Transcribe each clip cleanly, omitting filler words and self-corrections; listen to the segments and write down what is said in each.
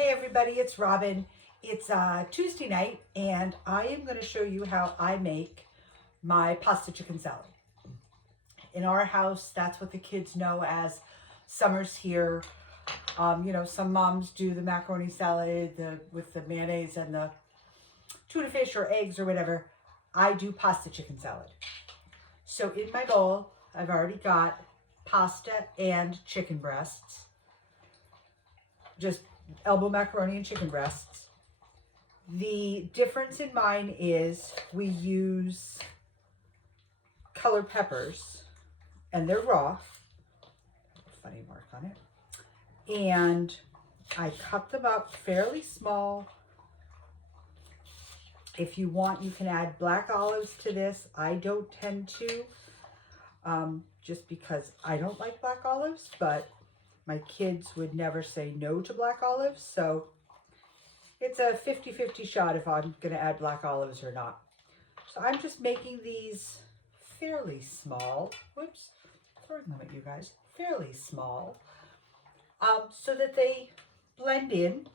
Hey everybody, it's Robin. It's Tuesday night and I am going to show you how I make my pasta chicken salad. In our house, that's what the kids know as summer's here. Some moms do the macaroni salad with the mayonnaise and the tuna fish or eggs or whatever. I do pasta chicken salad. So in my bowl, I've already got pasta and chicken breasts. Just elbow macaroni and chicken breasts. The difference in mine is we use colored peppers and they're raw. Funny mark on it. And I cut them up fairly small. If you want, you can add black olives to this. I don't tend to, just because I don't like black olives, but my kids would never say no to black olives. So it's a 50-50 shot if I'm going to add black olives or not. So I'm just making these fairly small. Whoops, throwing them at you guys. Fairly small. So that they blend in.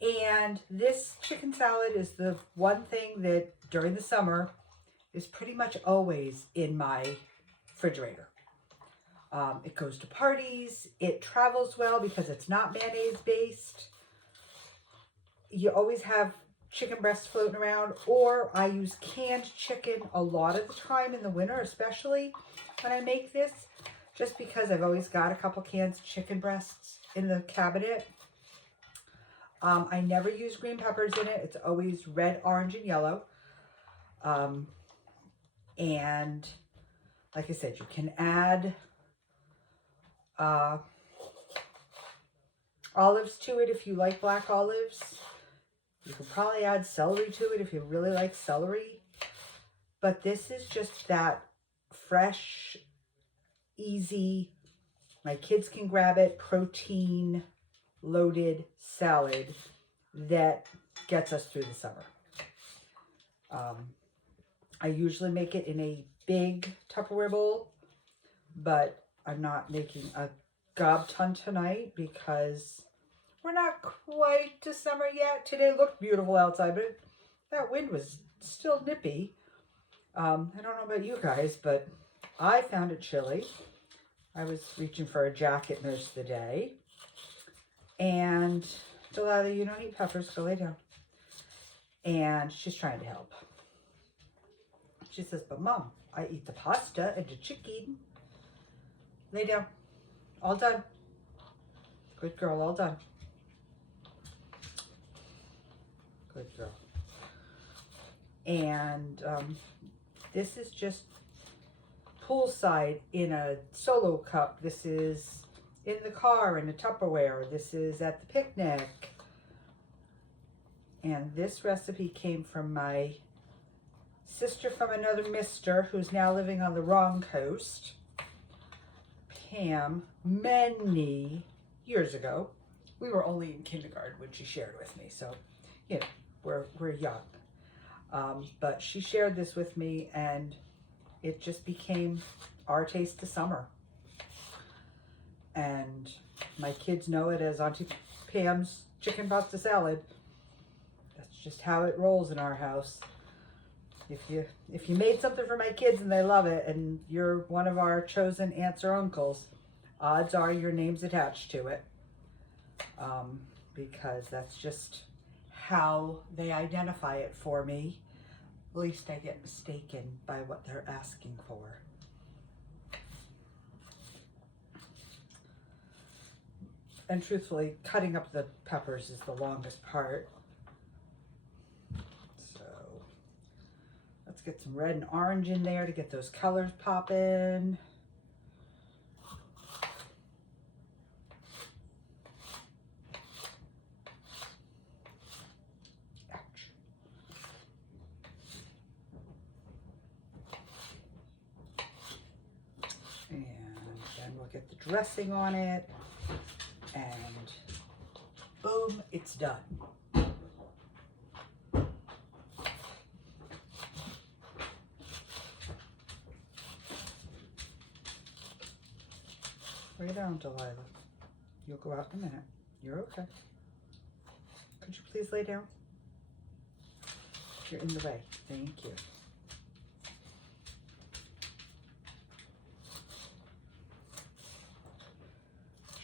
And this chicken salad is the one thing that during the summer is pretty much always in my refrigerator. It goes to parties. It travels well because it's not mayonnaise based. You always have chicken breasts floating around, or I use canned chicken a lot of the time in the winter, especially when I make this, just because I've always got a couple cans of chicken breasts in the cabinet. I never use green peppers in it. It's always red, orange, and yellow. And like I said, you can add olives to it if you like black olives. You can probably add celery to it if you really like celery. But this is just that fresh, easy, my kids can grab it, protein loaded salad that gets us through the summer. I usually make it in a big Tupperware bowl, but I'm not making a gob ton tonight because we're not quite to summer yet. Today looked beautiful outside, but that wind was still nippy. I don't know about you guys, but I found it chilly. I was reaching for a jacket most of the day. And Delilah, you don't eat peppers, go lay down. And she's trying to help. She says, but Mom, I eat the pasta and the chicken. Lay down. All done. Good girl, all done. Good girl. And this is just poolside in a solo cup. This is in the car in a Tupperware. This is at the picnic. And this recipe came from my sister from another mister who's now living on the wrong coast, Pam, many years ago. We were only in kindergarten when she shared with me, so you know, we're young. But she shared this with me and it just became our taste of summer. And my kids know it as Auntie Pam's chicken pasta salad. That's just how it rolls in our house. If you made something for my kids and they love it and you're one of our chosen aunts or uncles, odds are your name's attached to it. Because that's just how they identify it for me. At least I get mistaken by what they're asking for. And truthfully, cutting up the peppers is the longest part. So let's get some red and orange in there to get those colors popping. Ouch. And then we'll get the dressing on it. And boom, it's done. Lay down, Delilah. You'll go out in a minute. You're okay. could you please lay down? You're in the way. Thank you.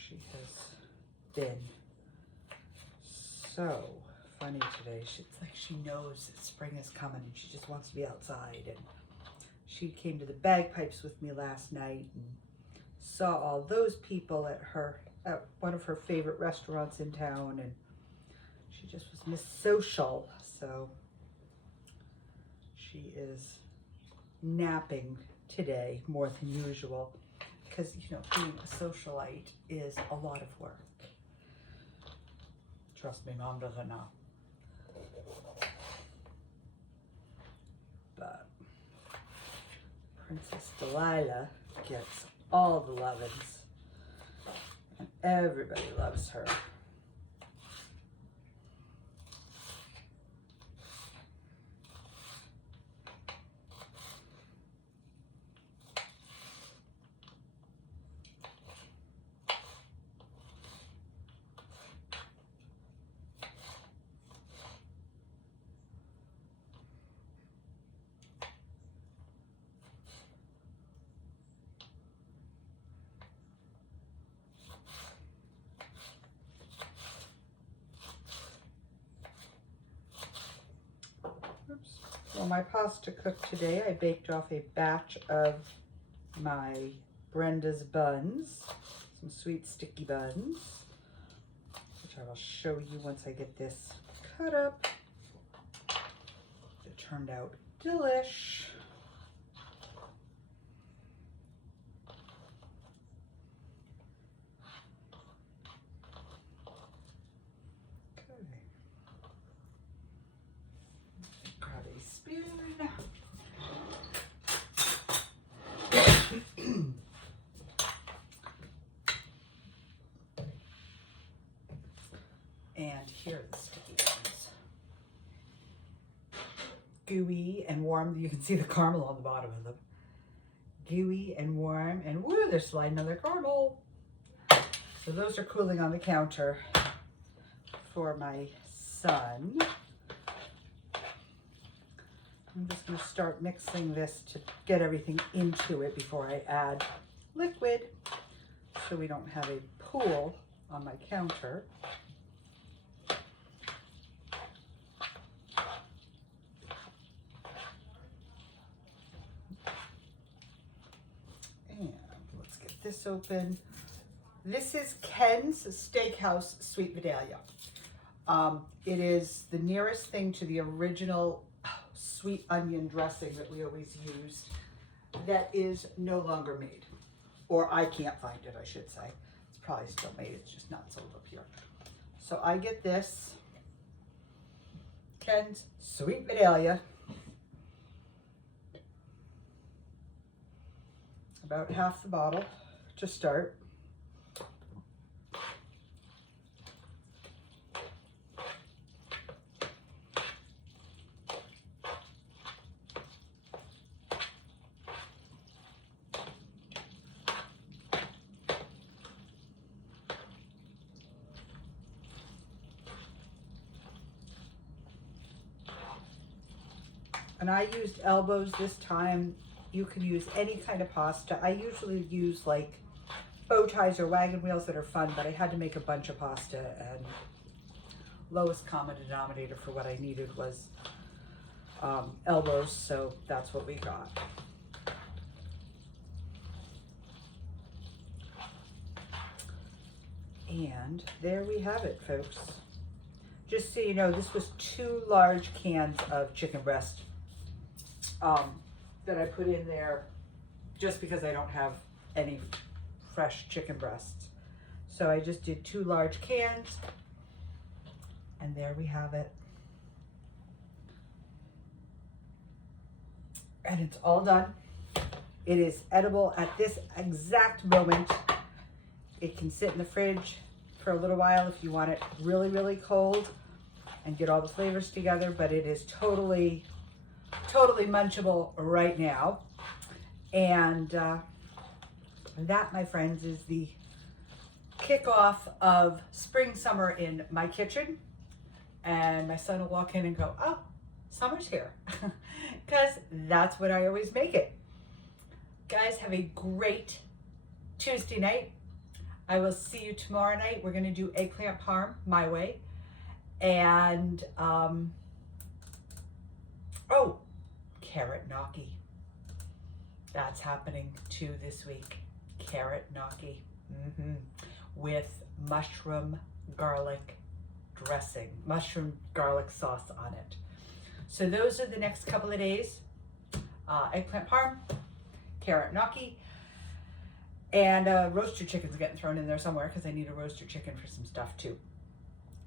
She has been so funny today. It's like she knows that spring is coming and she just wants to be outside. And she came to the Bagpipes with me last night and saw all those people at one of her favorite restaurants in town, and she just was Miss Social. So she is napping today more than usual because, you know, being a socialite is a lot of work. Trust me, Mom doesn't know. But Princess Delilah gets all the lovin's, and everybody loves her. Well, my pasta cooked today. I baked off a batch of my Brenda's buns, some sweet sticky buns, which I will show you once I get this cut up. It turned out delish. And here are the sticky ones. Gooey and warm. You can see the caramel on the bottom of them. Gooey and warm, and woo, they're sliding on their caramel. So those are cooling on the counter for my son. I'm just going to start mixing this to get everything into it before I add liquid, so we don't have a pool on my counter. And let's get this open. This is Ken's Steakhouse Sweet Vidalia. It is the nearest thing to the original sweet onion dressing that we always used that is no longer made. Or I can't find it, I should say. It's probably still made, it's just not sold up here. So I get this Ken's Sweet Vidalia. About half the bottle to start. And I used elbows this time. You can use any kind of pasta. I usually use like bow ties or wagon wheels that are fun, but I had to make a bunch of pasta, and lowest common denominator for what I needed was elbows, so that's what we got. And there we have it, folks. Just so you know, this was 2 large cans of chicken breast that I put in there just because I don't have any fresh chicken breasts. So I just did 2 large cans, and there we have it. And it's all done. It is edible at this exact moment. It can sit in the fridge for a little while if you want it really, really cold and get all the flavors together, but it is totally munchable right now. And that, my friends, is the kickoff of spring summer in my kitchen. and my son will walk in and go, oh, summer's here. Because that's what I always make it. Guys, have a great Tuesday night. I will see you tomorrow night. We're going to do eggplant parm my way. And, oh, carrot gnocchi. That's happening too this week. Carrot gnocchi. With mushroom garlic dressing, mushroom garlic sauce on it. So those are the next couple of days. Eggplant parm, carrot gnocchi, and roaster chicken's getting thrown in there somewhere because I need a roaster chicken for some stuff too.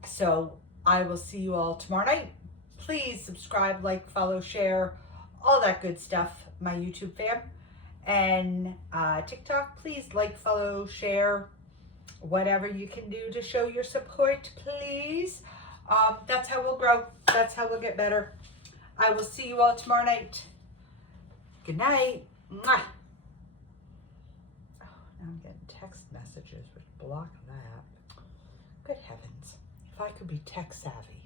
So I will see you all tomorrow night. Please subscribe, like, follow, share, all that good stuff, my YouTube fam. And TikTok, please like, follow, share, whatever you can do to show your support, please. That's how we'll grow. That's how we'll get better. I will see you all tomorrow night. Good night. Mwah. Oh, now I'm getting text messages, which block that. Good heavens. If I could be tech savvy.